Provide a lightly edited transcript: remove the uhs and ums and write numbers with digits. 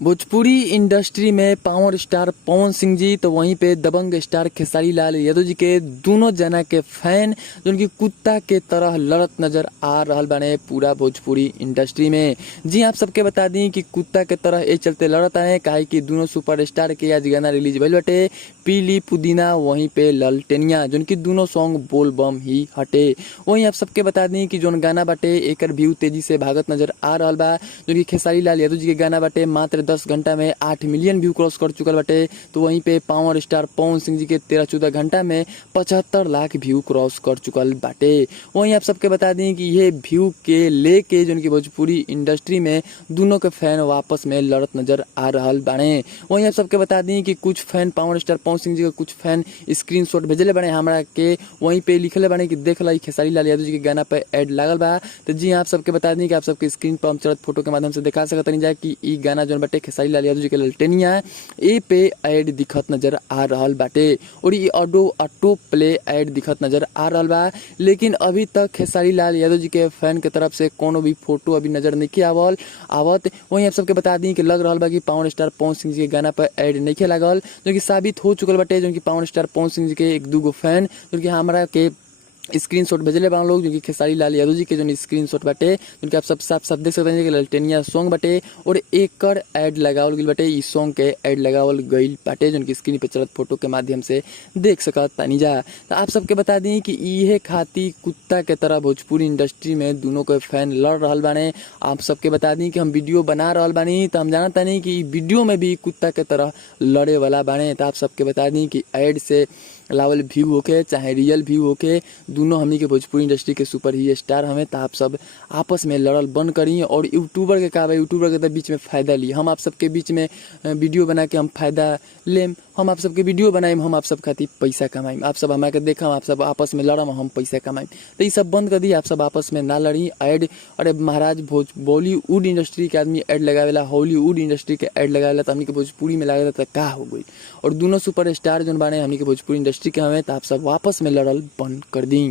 Bhojpuri industry में power star Pawan Singh ji तो वहीं पे दबंग स्टार खेसारी लाल यादव जी के दोनों जना के फैन जो उनकी कुत्ता के तरह लड़त नजर आ रहल बाने पूरा भोजपुरी इंडस्ट्री में। जी आप सबके बता दी कि कुत्ता के तरह ये चलते लड़त आए काहे कि दोनों सुपरस्टार के आज गाना रिलीज भइल बाटे, पीली पुदीना वहीं पे ललटेनिया जो उनकी दोनों सॉन्ग बोल बम ही हटे। वहीं आप सबके बता दी कि जो गाना बाटे एकर व्यू तेजी से भागत नजर आ रहल बा। जो कि खेसारी लाल यादव जी के गाना बाटे मात्र 10 घंटा में 8 मिलियन व्यू क्रॉस कर चुकल बाटे, तो वहीं पे पावर स्टार पवन सिंह जी के 13-14 घंटा में 75 लाख व्यू क्रॉस कर चुकल बाटे। वहीं आप सबके बता दें कि ये व्यू के लेके जो उनकी भोजपुरी इंडस्ट्री में दोनों के फैन वापस में लड़त नजर आ रहल बाड़े। वहीं आप सबके बता दें कि कुछ fan power star Pawan Singh ji के कुछ फैन स्क्रीनशॉट भेजले बाड़े हमरा के, वहीं पे लिखले बाड़े कि देख ला खेसारी लाल यादव जी के गाना पे ऐड लागल बा। तो जी आप सबके बता दें कि आप सबके स्क्रीन पर हम चलत फोटो के माध्यम से दिखा सकत नहीं जाए कि ई गाना जो बाटे खेसारी लाल यादव जी के ललटेनिया ए पे ऐड दिखत नजर आ रहल बाटे और ये ऑटो प्ले ऐड दिखत नजर आ रहल बा। लेकिन अभी तक खेसारी लाल यादव जी के फैन के तरफ से कोनो भी फोटो अभी नजर नहीं आवत। वहीं आप सबके बता दी कि लग रहल बा कि पावर स्टार पवन सिंह जी के गाना पर ऐड नहीं लागल, जो कि साबित हो चुकल बाटे। जो कि पावर स्टार पवन सिंह जी के एक दूगो फैन जो कि हमरा के स्क्रीनशॉट भेजले बा लोग, जो कि खेसारी लाल यादव जी के जो स्क्रीनशॉट बाटे जो कि आप सब साफ साफ देख सकते हैं कि ललटेनिया सॉन्ग बाटे और एकर ऐड लगावल गइल बाटे। इस सॉन्ग के ऐड लगावल गइल बाटे जो कि स्क्रीन पे चलत फोटो के माध्यम से देख सकत तानी जा। तो आप सबके बता दी कि इहे खाती कुत्ता के तरह भोजपुरी इंडस्ट्री में दोनों के फैन लड़ रहल बाने। आप सबके बता दी कि हम वीडियो बना रहल बानी तो हम जानता नहीं कि वीडियो में भी कुत्ता के तरह लड़े वाला बाने। तो आप सबके बता दी कि ऐड से लावल व्यू होके चाहे रियल व्यू होके दोनों हमनी के भोजपुरी इंडस्ट्री के सुपर ही स्टार हमें। तो आप सब आपस में लड़ल बंद करी और यूट्यूबर के का भाई यूट्यूबर के तो बीच में फायदा ली, हम आप सबके बीच में वीडियो बना के हम फायदा लेम, हम आप सबके वीडियो बनाइम, हम आप सब खातिर पैसा कमाइम, आप सब हमारे देखम, आप सब आपस में लड़म, हम पैसा कमाइम। तो ये सब बंद कर दी, आप सब आपस में ना लड़ी। ऐड अरे महाराज बॉलीवुड इंडस्ट्री के आदमी ऐड लगावेला, हॉलीवुड इंडस्ट्री के ऐड लगावेला, तो हमनी के भोजपुरी में लागेला तो का हो गई। और दोनों सुपर स्टार जो बाने हमनी के भोजपुरी इंडस्ट्री के हमें, तो आप सब वापस में लड़ल बंद कर दी।